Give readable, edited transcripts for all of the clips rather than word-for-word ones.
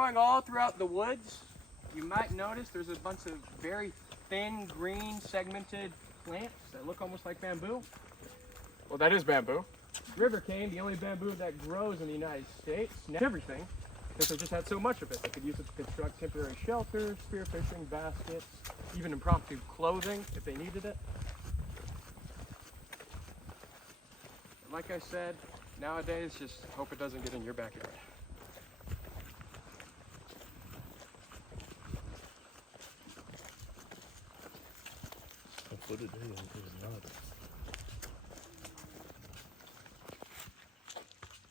growing all throughout the woods. You might notice there's a bunch of very thin, green, segmented plants that look almost like bamboo. Well, that is bamboo. River cane, the only bamboo that grows in the United States, everything, because they just had so much of it. They could use it to construct temporary shelters, spearfishing, baskets, even impromptu clothing if they needed it. And like I said, nowadays, just hope it doesn't get in your backyard.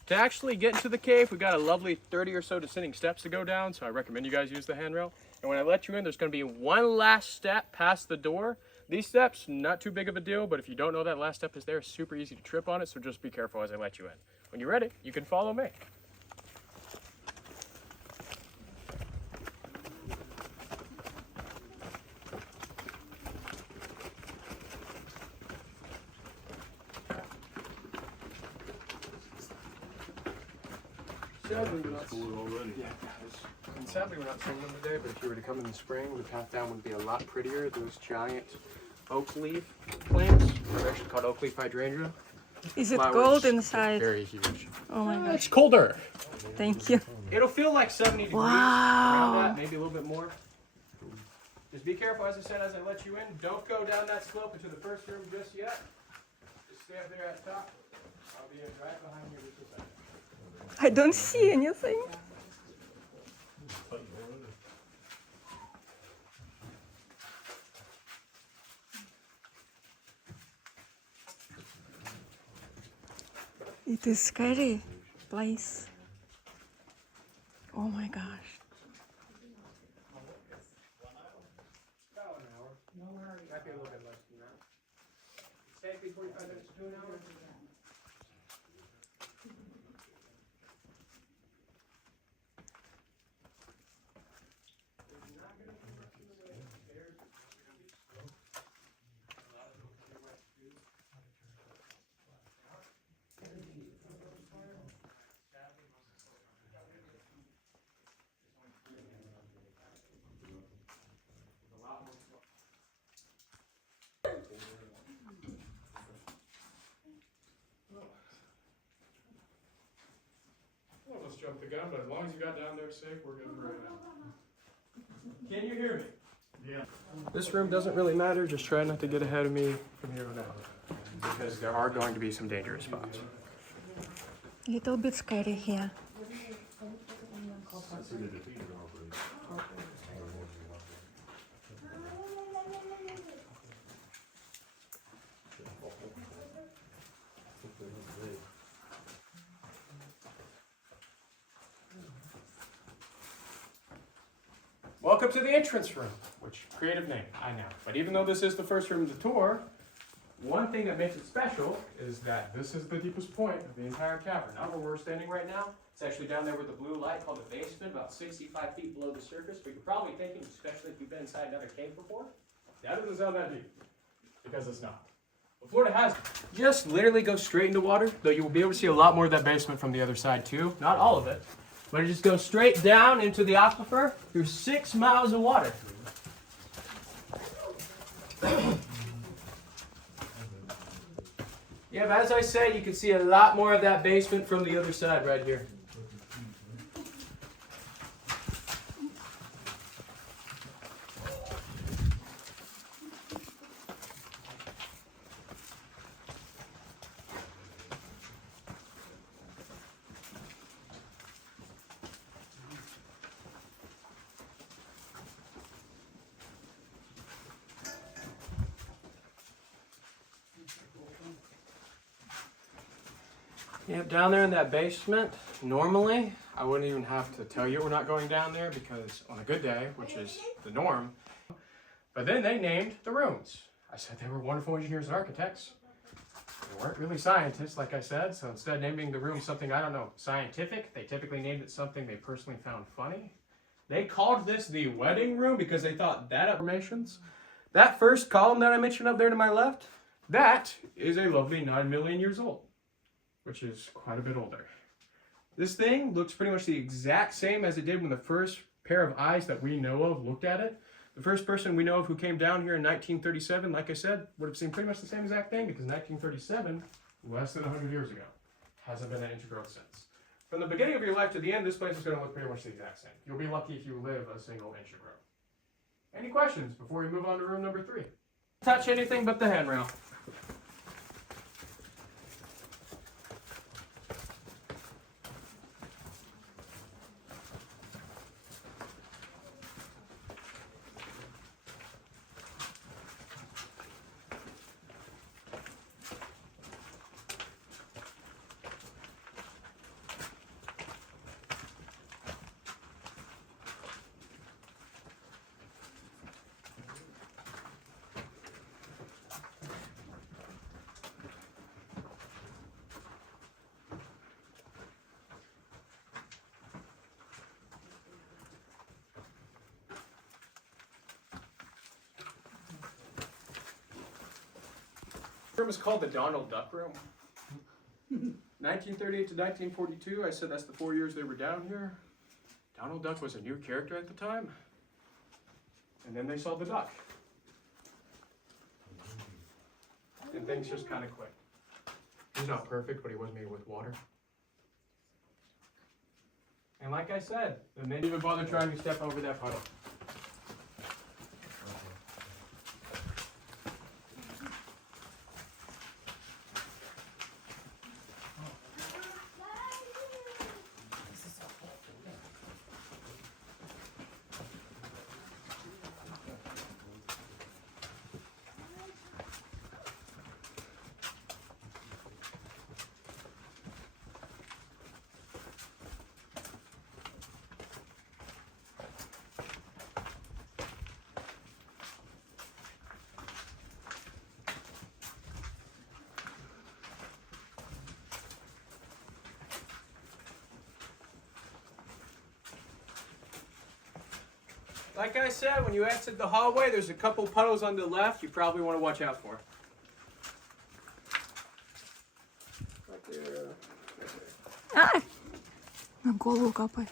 To actually get into the cave, we've got a lovely 30 or so descending steps to go down, so I recommend you guys use the handrail. And when I let you in, there's going to be one last step past the door. These steps, not too big of a deal, but if you don't know that last step is there, it's super easy to trip on it, so just be careful as I let you in. When you're ready, you can follow me. Sadly, we're not seeing them today, but if you were to come in the spring, the path down would be a lot prettier. Those giant oak leaf plants are actually called oak leaf hydrangea. Is it Flowers, cold inside? Very huge. Oh my gosh. It's colder. Thank you. It'll feel like 70 degrees around that, maybe a little bit more. Just be careful, as I said, as I let you in. Don't go down that slope into the first room just yet. Just stay up there at the top. I'll be right behind you just a second. I don't see anything. It is scary place. Oh my gosh. About an hour. Might be a little bit less than that. Take me 45 minutes to an hour. Almost jumped the gun, but as long as you got down there safe, we're good right now. Can you hear me? Yeah. This room doesn't really matter, just try not to get ahead of me from here on out, because there are going to be some dangerous spots. Little bit scary here. Welcome to the entrance room, which creative name, I know. But even though this is the first room of the tour, one thing that makes it special is that this is the deepest point of the entire cavern. Not where we're standing right now. It's actually down there with the blue light called the basement, about 65 feet below the surface. But you're probably thinking, especially if you've been inside another cave before, that doesn't sound that deep, because it's not. But Florida has just literally go straight into water, though you will be able to see a lot more of that basement from the other side too. Not all of it. But it just goes straight down into the aquifer through 6 miles of water. Yeah, but as I said, you can see a lot more of that basement from the other side right here. Yep, down there in that basement, normally, I wouldn't even have to tell you we're not going down there because on a good day, which is the norm, but then they named the rooms. I said they were wonderful engineers and architects. They weren't really scientists, like I said, so instead of naming the room something, I don't know, scientific, they typically named it something they personally found funny. They called this the wedding room because they thought that informations. That first column that I mentioned up there to my left, that is a lovely 9 million years old, which is quite a bit older. This thing looks pretty much the exact same as it did when the first pair of eyes that we know of looked at it. The first person we know of who came down here in 1937, like I said, would have seen pretty much the same exact thing because 1937, less than 100 years ago, hasn't been an inch of growth since. From the beginning of your life to the end, this place is going to look pretty much the exact same. You'll be lucky if you live a single inch of growth. Any questions before we move on to room number 3? Touch anything but the handrail. Room is called the Donald Duck Room. 1938 to 1942, I said that's the 4 years they were down here. Donald Duck was a new character at the time. And then they saw the duck. And things just kind of clicked. He's not perfect, but he was made with water. And like I said, the men didn't even bother trying to step over that puddle. Like I said, when you exit the hallway, there's a couple puddles on the left you probably want to watch out for. Right there. Right there. А! На голову капает.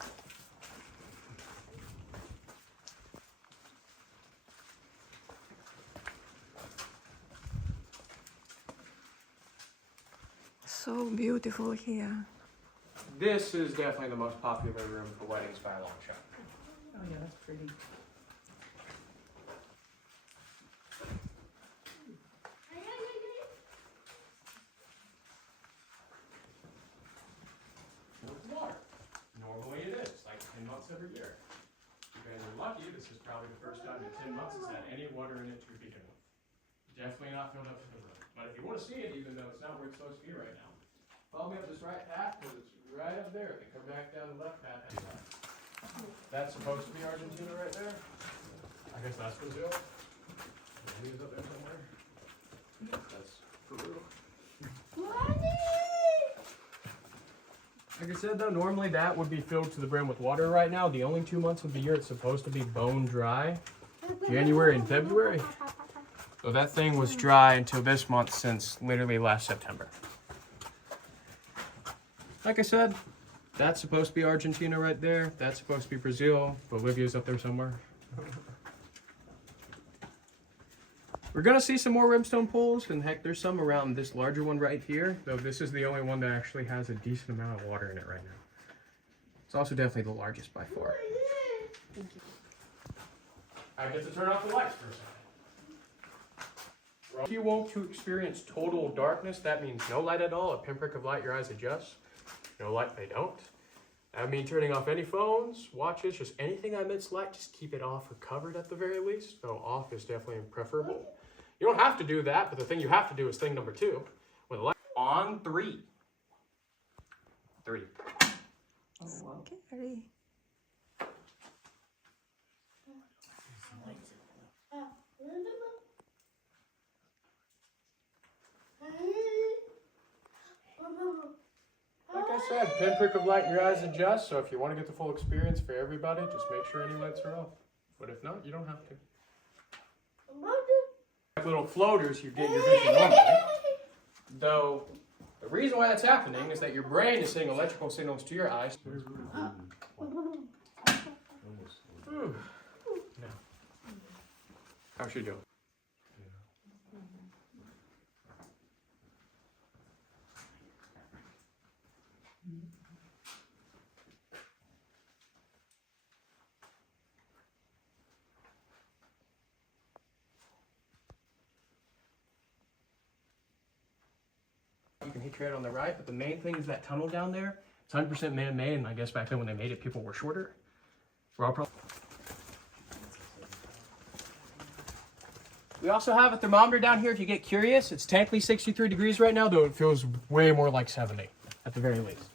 So beautiful here. This is definitely the most popular room for weddings by a long shot. Oh yeah, that's pretty. Water. Normally it is, like 10 months every year. If you guys are lucky, this is probably the first time in 10 months it's had any water in it to begin with. Definitely not filled up to the room. But if you want to see it, even though it's not where it's supposed to be right now, follow me up this right path because it's right up there. Then come back down the left path. That's supposed to be Argentina right there. I guess that's Brazil. Maybe it's up there somewhere. That's Peru. Like I said though, normally that would be filled to the brim with water right now. The only 2 months of the year it's supposed to be bone dry. January and February. So that thing was dry until this month since literally last September. Like I said, that's supposed to be Argentina right there. That's supposed to be Brazil. Bolivia's up there somewhere. We're gonna see some more rimstone pools, and heck, there's some around this larger one right here, though this is the only one that actually has a decent amount of water in it right now. It's also definitely the largest by far. I get to turn off the lights for a second. If you want to experience total darkness, that means no light at all. A pinprick of light, your eyes adjust. No light, they don't. I mean turning off any phones, watches, just anything that emits light, just keep it off or covered at the very least, though off is definitely preferable. You don't have to do that, but the thing you have to do is thing number 2. When the light on 3. 3. Scary. Like I said, pinprick of light, your eyes adjust, so if you want to get the full experience for everybody, just make sure any lights are off. But if not, you don't have to. Like little floaters, you get your vision normally. Though, the The reason why that's happening is that your brain is sending electrical signals to your eyes. Ooh. No. How's she doing? You can hit your head on the right, but the main thing is that tunnel down there. It's 100% man-made, and I guess back then when they made it, people were shorter. We also have a thermometer down here if you get curious. It's technically 63 degrees right now, though it feels way more like 70 at the very least.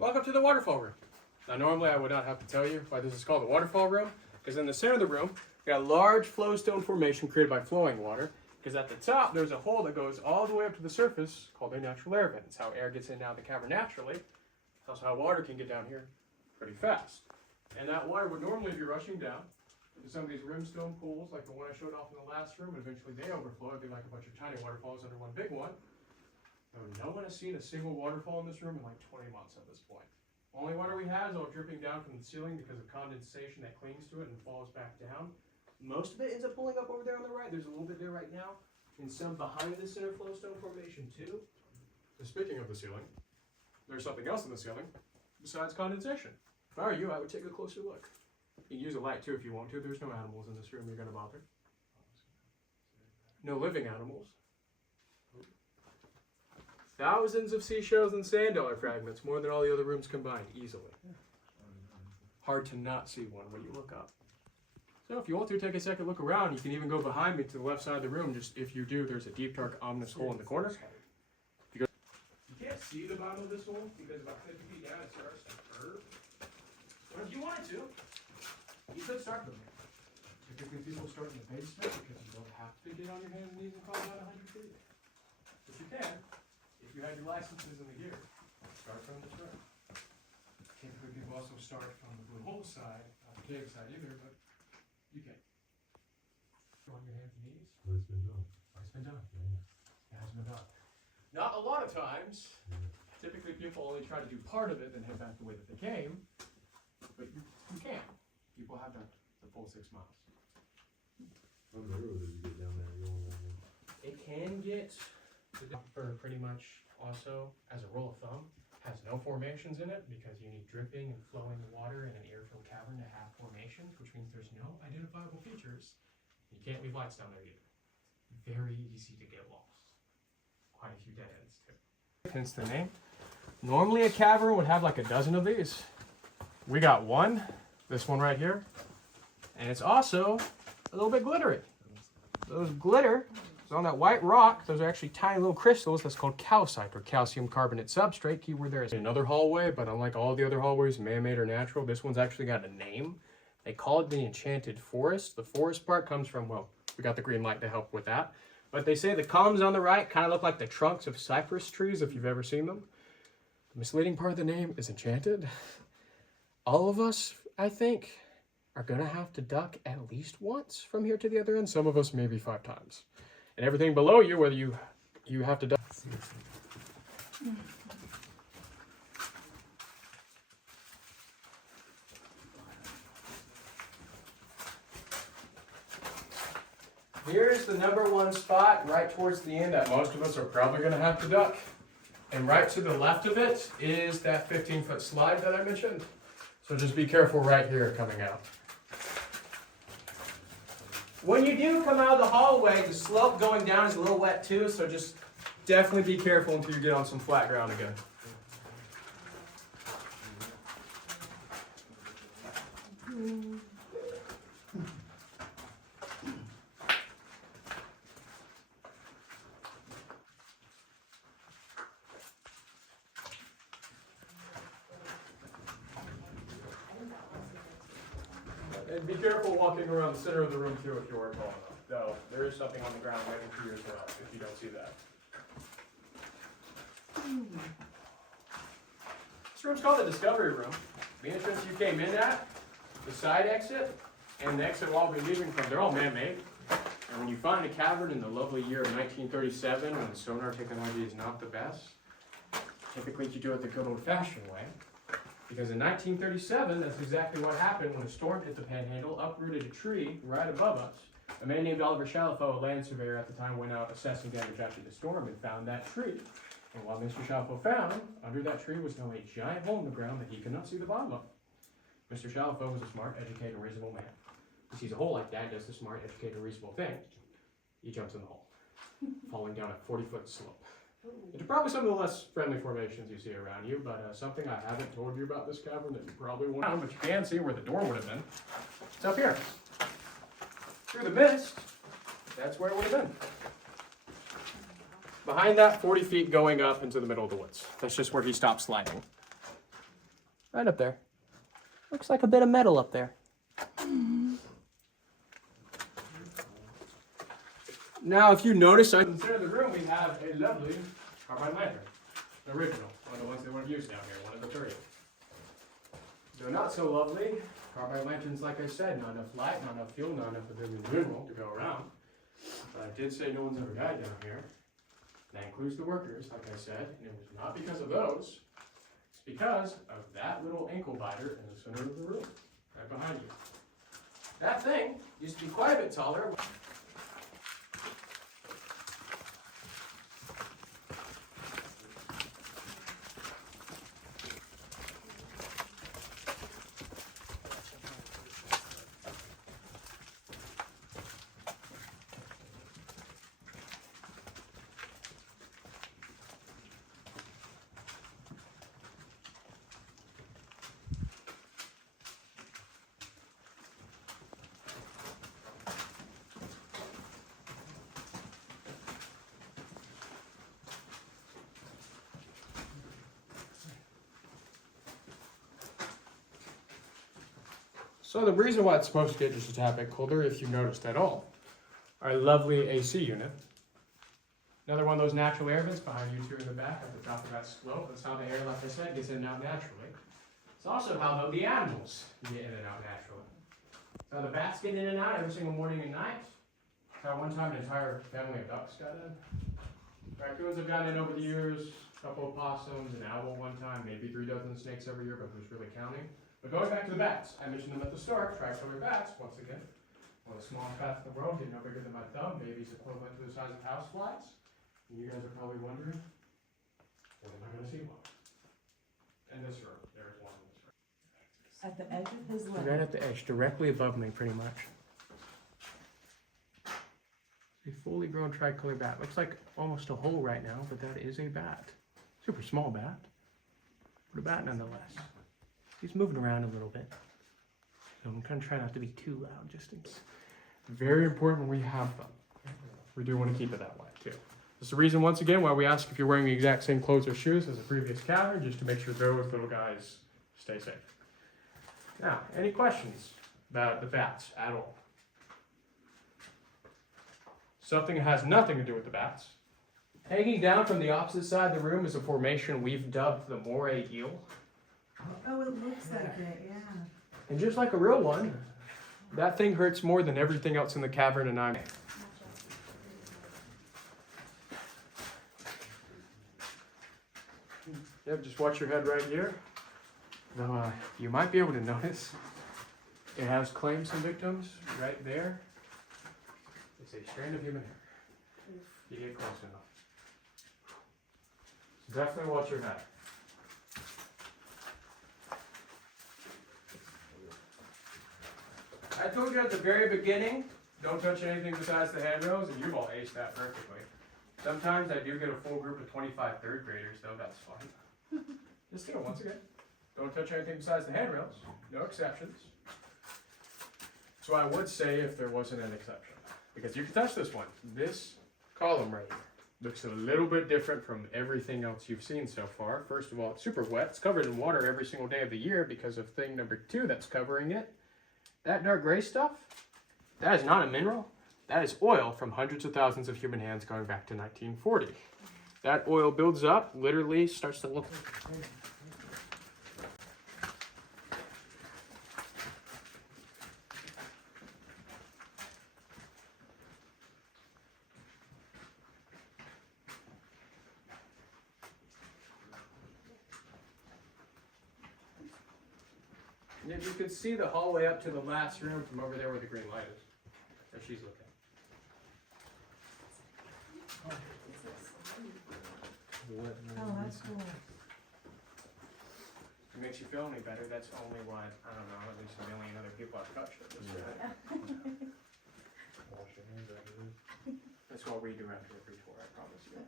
Welcome to the waterfall room. Now normally I would not have to tell you why this is called the waterfall room, because in the center of the room, we got a large flowstone formation created by flowing water, because at the top there's a hole that goes all the way up to the surface called a natural air vent. It's how air gets in down the cavern naturally. It's also how water can get down here pretty fast. And that water would normally be rushing down into some of these rimstone pools like the one I showed off in the last room, and eventually they overflow. It'd be like a bunch of tiny waterfalls under one big one. No one has seen a single waterfall in this room in like 20 months at this point. Only water we have is all dripping down from the ceiling because of condensation that clings to it and falls back down. Most of it ends up pulling up over there on the right. There's a little bit there right now, and some behind the center flowstone formation too. So speaking of the ceiling, there's something else in the ceiling besides condensation. If I were you, I would take a closer look. You can use a light too if you want to. There's no animals in this room you're going to bother. No living animals. Thousands of seashells and sand dollar fragments, more than all the other rooms combined, easily. Hard to not see one when you look up. So if you want to take a second look around, you can even go behind me to the left side of the room. Just if you do, there's a deep, dark, ominous hole in the corner. You can't see the bottom of this hole because about 50 feet down it starts to curve. But if you wanted to, you could start from here. Typically people start in the basement because you don't have to get on your hands and knees and crawl down 100 feet. But you can. If you had your licenses in the gear, start from this room. Typically, people also start from the blue hole side, not the cave side either, but you can. Go on your hands and knees. But it's been done. It's been done. Yeah. It has been done. Not a lot of times. Typically, people only try to do part of it, then head back the way that they came. But you can. People have done the full 6 miles. How many roads did you get down there going down there? It can get for pretty much also, as a rule of thumb, has no formations in it because you need dripping and flowing water in an air-filled cavern to have formations, which means there's no identifiable features. You can't leave lights down there either. Very easy to get lost. Quite a few dead ends too. Hence the name. Normally a cavern would have like a dozen of these. We got one, this one right here, and it's also a little bit glittery. Those glitter is on that white rock. Those are actually tiny little crystals. That's called calcite or calcium carbonate substrate. Keyword there is another hallway, but unlike all the other hallways, man-made or natural, this one's actually got a name. They call it the Enchanted Forest. The forest part comes from, well, we got the green light to help with that. But they say the columns on the right kind of look like the trunks of cypress trees, if you've ever seen them. The misleading part of the name is enchanted. All of us, I think, are going to have to duck at least once from here to the other end. Some of us maybe 5 times. And everything below you, whether you have to duck. Here's the #1 spot right towards the end that most of us are probably going to have to duck. And right to the left of it is that 15-foot slide that I mentioned. So just be careful right here coming out. When you do come out of the hallway, the slope going down is a little wet too, so just definitely be careful until you get on some flat ground again. And be careful walking around the center of the room too if you are tall enough. Though there is something on the ground waiting for you as well, if you don't see that. This room's called the Discovery Room. The entrance you came in at, the side exit, and the exit we'll be leaving from, they're all man-made. And when you find a cavern in the lovely year of 1937, when sonar technology is not the best, typically you do it the good old-fashioned way. Because in 1937, that's exactly what happened when a storm hit the Panhandle, uprooted a tree right above us. A man named Oliver Chalifot, a land surveyor at the time, went out assessing damage after the storm and found that tree. And what Mr. Chalifot found, under that tree was now a giant hole in the ground that he could not see the bottom of. Mr. Chalifot was a smart, educated, reasonable man. He sees a hole like that, does the smart, educated, reasonable thing. He jumps in the hole, falling down a 40-foot slope. Into probably some of the less friendly formations you see around you, but something I haven't told you about this cavern that you probably won't know, but you can see where the door would have been. It's up here. Through the mist, that's where it would have been. Behind that, 40 feet going up into the middle of the woods. That's just where he stopped sliding. Right up there. Looks like a bit of metal up there. Now, if you notice, in the center of the room, we have a lovely carbide lantern. The original, one of the ones they want to use down here, one of the 30. They're not so lovely. Carbide lanterns, like I said, not enough light, not enough fuel, not enough of them in general to go around. But I did say no one's ever died down here. That includes the workers, like I said, and it was not because of those. It's because of that little ankle biter in the center of the room, right behind you. That thing used to be quite a bit taller. So the reason why it's supposed to get just a tad bit colder, if you noticed at all, our lovely AC unit. Another one of those natural air vents behind you two in the back at the top of that slope. That's how the air, like I said, gets in and out naturally. It's also how the animals get in and out naturally. So the bats get in and out every single morning and night. So one time an entire family of ducks got in. Raccoons have gotten in over the years, a couple of possums, an owl one time, maybe 3 dozen snakes every year, but who's really counting? But going back to the bats, I mentioned them at the start, tricolor bats, once again. One of the smallest bats in the world, get no bigger than my thumb, babies equivalent to the size of houseflies. And you guys are probably wondering, when am I going to see one? In this room, there's one in this room. At the edge of his leg. Right at the edge, directly above me, pretty much. A fully grown tricolor bat. Looks like almost a hole right now, but that is a bat. Super small bat, but a bat nonetheless. He's moving around a little bit. So I'm kind of trying not to be too loud, just it's very important when we have them. We do want to keep it that way too. That's the reason, once again, why we ask if you're wearing the exact same clothes or shoes as the previous cavern, just to make sure those little guys stay safe. Now, any questions about the bats at all? Something that has nothing to do with the bats. Hanging down from the opposite side of the room is a formation we've dubbed the moray eel. Oh, it looks like it, yeah. And just like a real one, that thing hurts more than everything else in the cavern, and I'm... Yep, just watch your head right here. Now, you might be able to notice it has claims and victims right there. It's a strand of human hair. You get close enough. So definitely watch your head. I told you at the very beginning, don't touch anything besides the handrails, and you've all aced that perfectly. Sometimes I do get a full group of 25 third graders, though, that's fun. Just do it once again. Don't touch anything besides the handrails, no exceptions. So I would say if there wasn't an exception, because you can touch this one. This column right here looks a little bit different from everything else you've seen so far. First of all, it's super wet. It's covered in water every single day of the year because of thing number 2 that's covering it. That dark gray stuff, that is not a mineral. That is oil from hundreds of thousands of human hands going back to 1940. That oil builds up, literally starts to look. And if you could see the hallway up to the last room from over there where the green light is. There she's looking. Oh, that's cool. If it makes you feel any better, that's only what, I don't know, at least a million other people have touched it. Wash your hands after this. That's what we do after every tour, I promise you.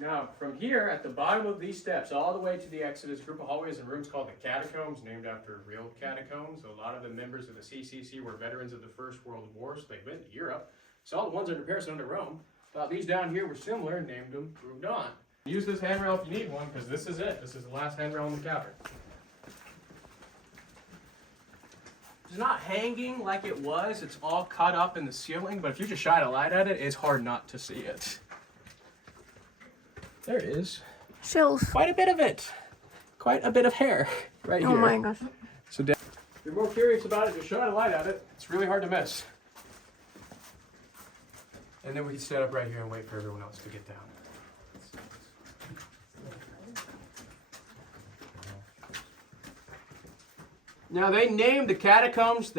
Now, from here, at the bottom of these steps, all the way to the exit is a group of hallways and rooms called the catacombs, named after real catacombs. A lot of the members of the CCC were veterans of the First World War, so they went to Europe. Saw the ones under Paris and under Rome. Thought these down here were similar, named them, moved on. Use this handrail if you need one, because this is it. This is the last handrail in the cavern. It's not hanging like it was. It's all cut up in the ceiling, but if you just shine a light at it, it's hard not to see it. There it is. Shells. Quite a bit of it. Quite a bit of hair right here. Oh my gosh. So if you're more curious about it, just shine a light at it. It's really hard to miss. And then we can stand up right here and wait for everyone else to get down. Now they named the catacombs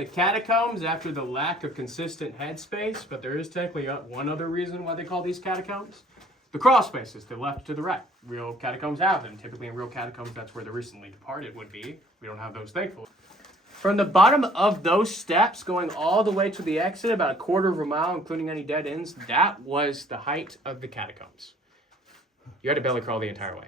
after the lack of consistent headspace, but there is technically one other reason why they call these catacombs. The crawl spaces, to the left, to the right. Real catacombs have them. Typically in real catacombs, that's where the recently departed would be. We don't have those, thankfully. From the bottom of those steps, going all the way to the exit, about a quarter of a mile, including any dead ends, that was the height of the catacombs. You had to belly crawl the entire way.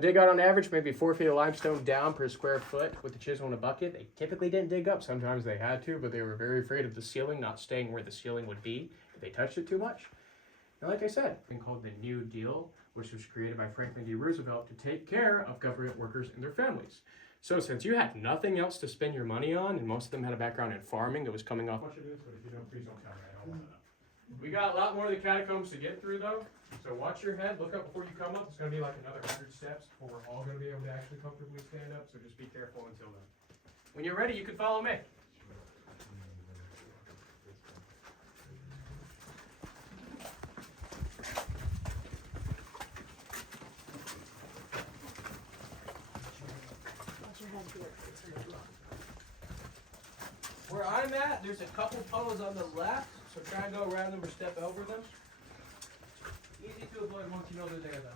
Dig out on average maybe 4 feet of limestone down per square foot with the chisel and a bucket. They typically didn't dig up. Sometimes they had to, but they were very afraid of the ceiling not staying where the ceiling would be if they touched it too much. And like I said, it's been called the New Deal, which was created by Franklin D. Roosevelt to take care of government workers and their families. So since you had nothing else to spend your money on, and most of them had a background in farming that was coming off. Much of this, but if you don't, please don't tell me. I don't want to know. We got a lot more of the catacombs to get through, though. So watch your head. Look up before you come up. It's going to be like another 100 steps before we're all going to be able to actually comfortably stand up. So just be careful until then. When you're ready, you can follow me. Where I'm at, there's a couple puddles on the left, so try and go around them or step over them. Easy to avoid once you know they're there, though.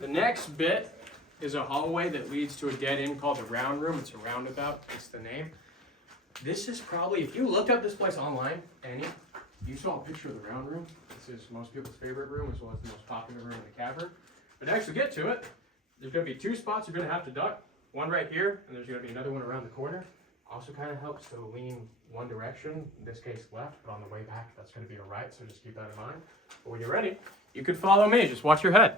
The next bit is a hallway that leads to a dead end called the round room. It's a roundabout, it's the name. This is probably, if you looked up this place online, Annie, you saw a picture of the round room. This is most people's favorite room as well as the most popular room in the cavern. But to actually get to it, there's going to be 2 spots you're going to have to duck. One right here, and there's going to be another one around the corner. Also kind of helps to lean one direction, in this case left, but on the way back that's going to be a right, so just keep that in mind. But when you're ready, you can follow me, just watch your head.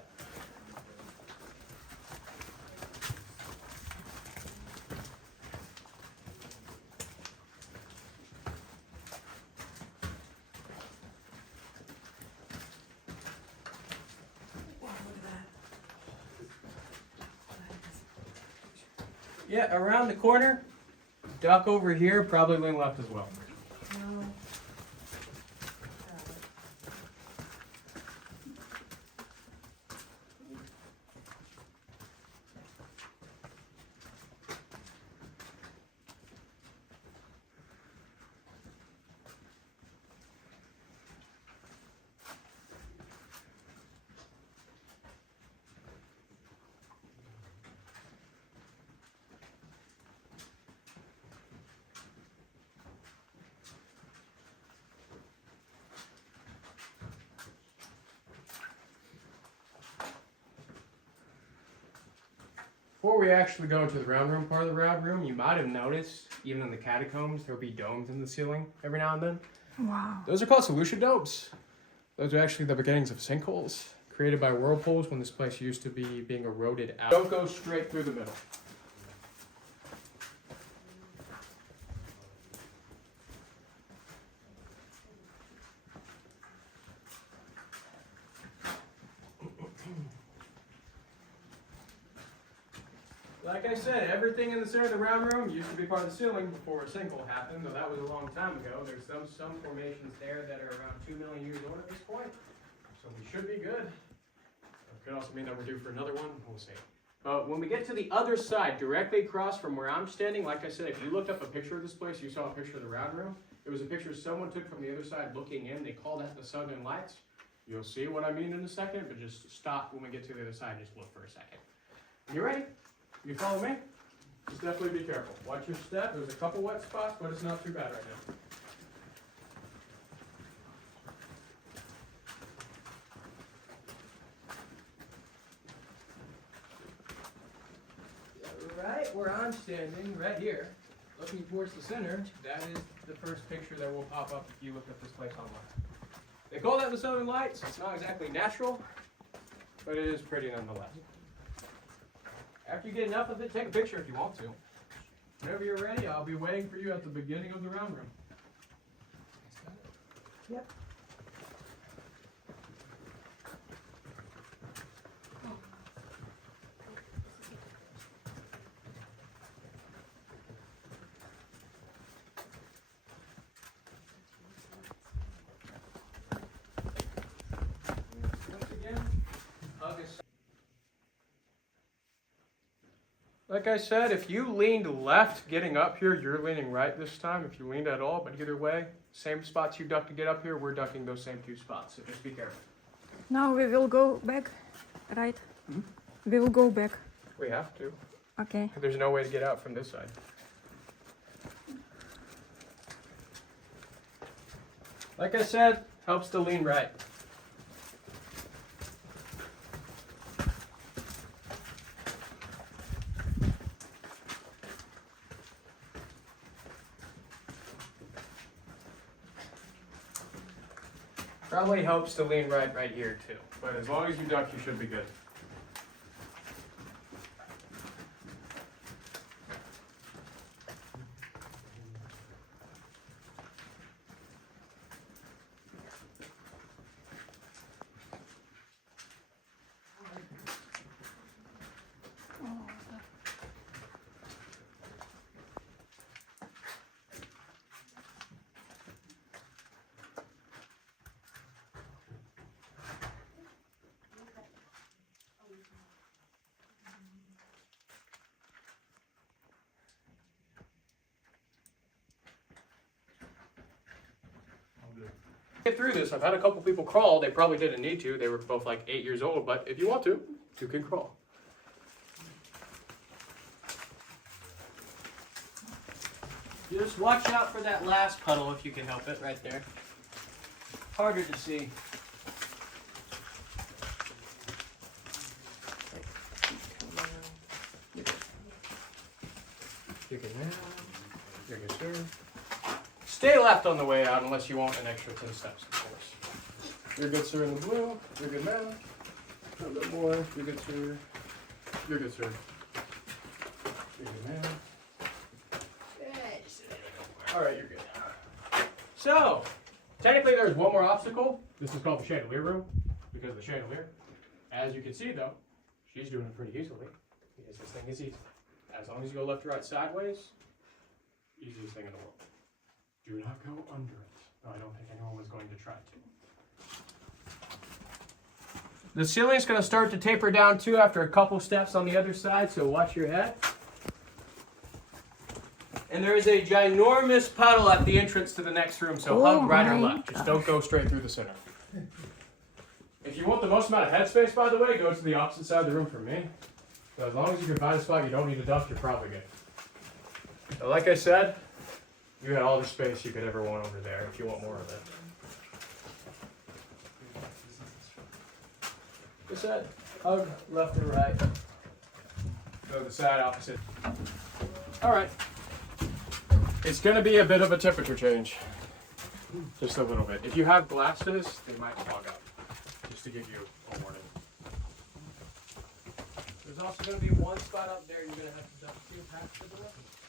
Yeah, around the corner, duck over here, probably lean left as well. No. Before we actually go into the round room part of the round room, you might have noticed, even in the catacombs, there'll be domes in the ceiling every now and then. Wow. Those are called solution domes. Those are actually the beginnings of sinkholes, created by whirlpools when this place used to be being eroded out. Don't go straight through the middle. Like I said, everything in the center of the round room used to be part of the ceiling before a sinkhole happened, though that was a long time ago. There's some formations there that are around 2 million years old at this point, so we should be good. It could also mean that we're due for another one. We'll see. But when we get to the other side, directly across from where I'm standing, like I said, if you looked up a picture of this place, you saw a picture of the round room. It was a picture someone took from the other side looking in. They call that the Southern Lights. You'll see what I mean in a second, but just stop when we get to the other side and just look for a second. You ready? You follow me? Just definitely be careful. Watch your step. There's a couple wet spots, but it's not too bad right now. Right where I'm standing, right here, looking towards the center, that is the first picture that will pop up if you look at this place online. They call that the Southern Lights. It's not exactly natural, but it is pretty nonetheless. After you get enough of it, take a picture if you want to. Whenever you're ready, I'll be waiting for you at the beginning of the round room. Yep. Once again, hug us. Like I said, if you leaned left getting up here, you're leaning right this time if you leaned at all, but either way, same spots you duck to get up here, we're ducking those same 2 spots, so just be careful. Now we will go back, right? We will go back. We have to. Okay. There's no way to get out from this side. Like I said, helps to lean right. Probably helps to lean right here too. But as long as you duck, you should be good. Get through this. I've had a couple people crawl. They probably didn't need to. They were both like 8 years old, but if you want to, you can crawl. Just watch out for that last puddle if you can help it, right there. Harder to see. You can now. You're good, sir. Stay left on the way out unless you want an extra 10 steps, of course. You're good, sir, in the blue. You're good, man. A little bit more. You're good, sir. You're good, sir. You're good, man. All right, you're good. So, technically there's one more obstacle. This is called the chandelier room, because the chandelier, as you can see though, she's doing it pretty easily, because this thing is easy. As long as you go left to right sideways, easiest thing in the world. Do not go under it. No, I don't think anyone was going to try to. The ceiling is going to start to taper down too after a couple steps on the other side, so watch your head. And there is a ginormous puddle at the entrance to the next room, so hug right or left. Just don't go straight through the center. If you want the most amount of headspace, by the way, go to the opposite side of the room from me. So as long as you can find a spot you don't need to duck, you're probably good. So like I said, you had all the space you could ever want over there if you want more of it. Like I said, hug left or right. go the side opposite. All right. It's going to be a bit of a temperature change. Just a little bit. If you have glasses, they might clog up. Just to give you a warning. There's also going to be one spot up there you're going to have to duct tape patch to the left.